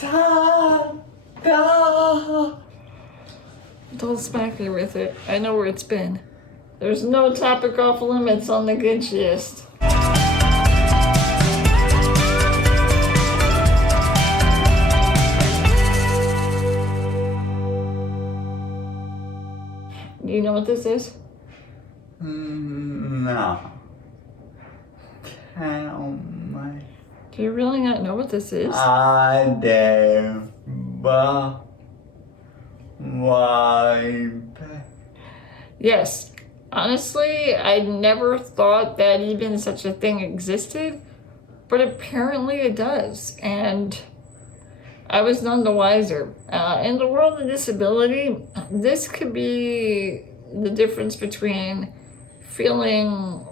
Don't smack me with it. I know where it's been. There's no topic off limits on the Ginchiest. Do you know what this is? No. Do you really not know what this is? I do, but why? Yes. Honestly, I never thought that even such a thing existed, but apparently it does, and I was none the wiser. In the world of disability, this could be the difference between feeling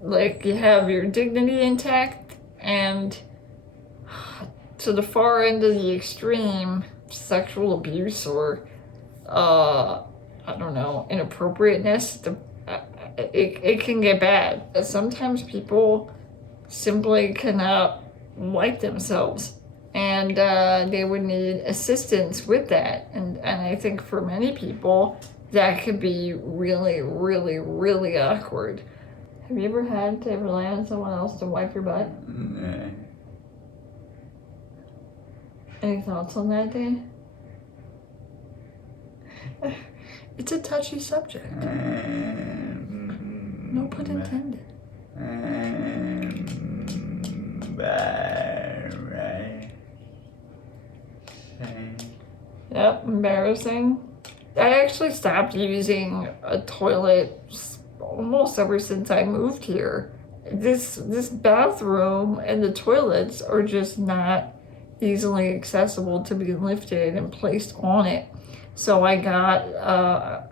like you have your dignity intact and to the far end of the extreme, sexual abuse or I don't know, inappropriateness. It can get bad. Sometimes people simply cannot wipe themselves, and they would need assistance with that. And I think for many people, that could be really, really, really awkward. Have you ever had to rely on someone else to wipe your butt? No. Any thoughts on that, Dan? It's a touchy subject. No pun intended. Yep, embarrassing. I actually stopped using a toilet almost ever since I moved here. This bathroom and the toilets are just not easily accessible to be lifted and placed on it. So I got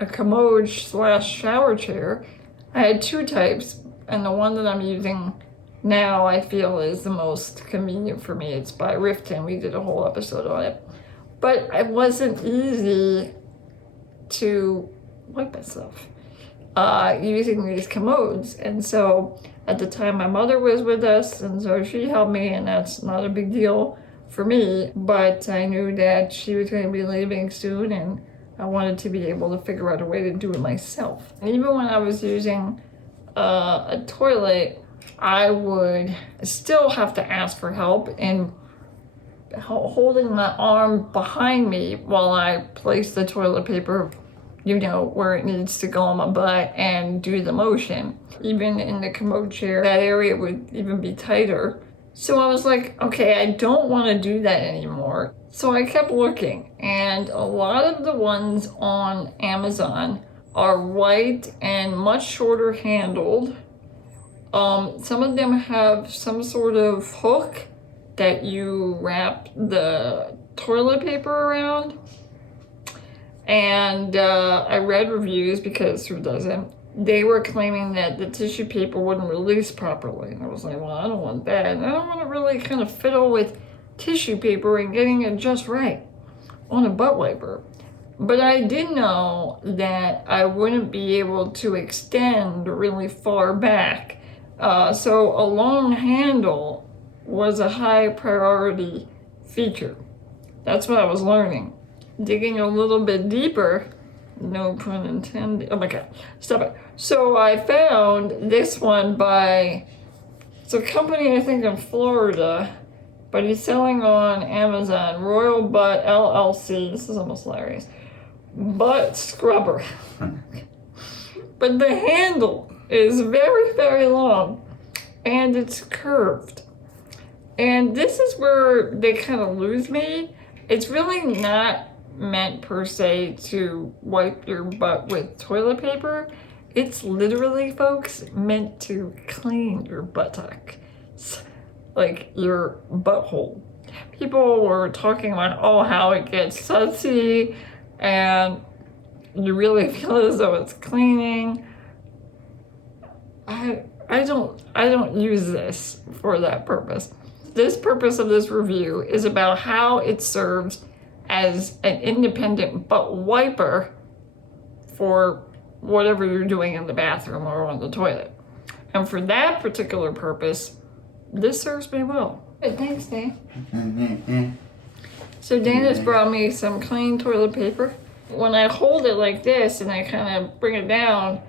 a commode / shower chair. I had two types, and the one that I'm using now I feel is the most convenient for me. It's by Rifton. We did a whole episode on it. But it wasn't easy to wipe myself using these commodes. And so at the time my mother was with us, and so she helped me, and that's not a big deal for me, but I knew that she was going to be leaving soon, and I wanted to be able to figure out a way to do it myself. And even when I was using a toilet, I would still have to ask for help in holding my arm behind me while I place the toilet paper, you know, where it needs to go on my butt and do the motion. Even in the commode chair, that area would even be tighter. So I was like, okay, I don't want to do that anymore. So I kept looking, and a lot of the ones on Amazon are white and much shorter handled. Some of them have some sort of hook that you wrap the toilet paper around. And I read reviews, because who doesn't? They were claiming that the tissue paper wouldn't release properly. And I was like, well, I don't want that. And I don't want to really kind of fiddle with tissue paper and getting it just right on a butt wiper. But I did know that I wouldn't be able to extend really far back. So a long handle was a high priority feature. That's what I was learning. Digging a little bit deeper, no pun intended. Oh my God, stop it. So I found this one by, it's a company I think in Florida, but he's selling on Amazon, Royal Butt LLC. This is almost hilarious. Butt scrubber. But the handle is very, very long, and it's curved. And this is where they kind of lose me. It's really not meant per se to wipe your butt with toilet paper. It's literally, folks, meant to clean your buttock, like your butthole. People were talking about, oh, how it gets sudsy and you really feel as though it's cleaning. I don't use this for that purpose. This purpose of this review is about how it serves as an independent butt wiper for whatever you're doing in the bathroom or on the toilet. And for that particular purpose, this serves me well. Thanks, Dave. So Dan has brought me some clean toilet paper. When I hold it like this and I kind of bring it down,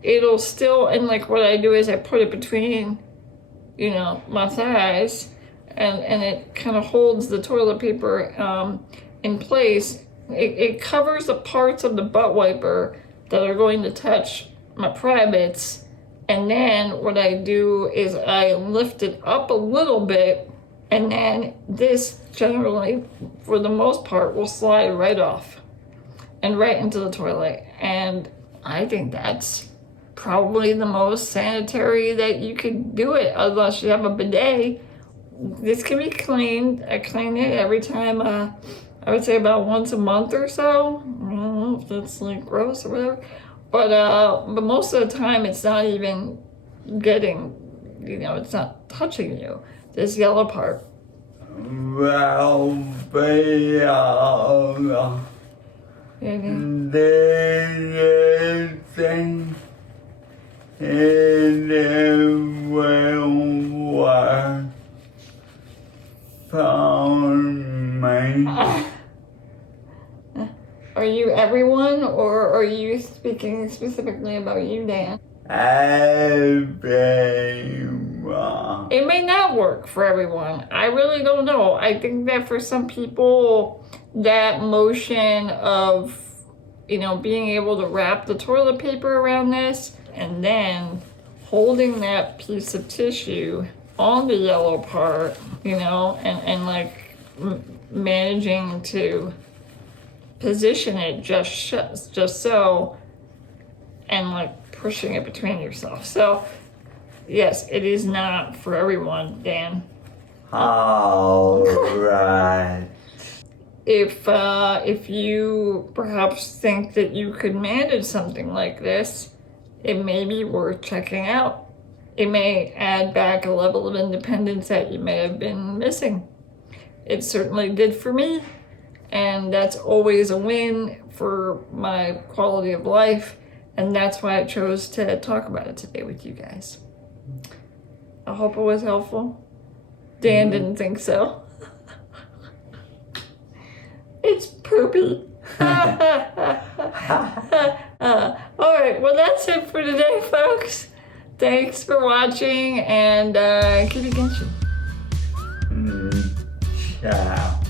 it'll still, and like what I do is I put it between, my thighs, and it kind of holds the toilet paper in place. It covers the parts of the butt wiper that are going to touch my privates, and then what I do is I lift it up a little bit, and then this generally, for the most part, will slide right off and right into the toilet. And I think that's probably the most sanitary that you could do it, unless you have a bidet. This can be cleaned. I clean it every time, I would say about once a month or so. I don't know if that's like gross or whatever. But most of the time it's not even getting, it's not touching you. This yellow part. Well, Mm-hmm. the thing it will work for me. Are you everyone, or are you speaking specifically about you, Dan? Everyone. It may not work for everyone. I really don't know. I think that for some people, that motion of, being able to wrap the toilet paper around this and then holding that piece of tissue on the yellow part, and like managing to position it just so, and like pushing it between yourself. So yes, it is not for everyone, Dan. All right. If you perhaps think that you could manage something like this, it may be worth checking out. It may add back a level of independence that you may have been missing. It certainly did for me, and that's always a win for my quality of life, and that's why I chose to talk about it today with you guys. I hope it was helpful. Dan didn't think so. It's poopy. All right, well, that's it for today, folks. Thanks for watching, and keep it Genshin. Ciao.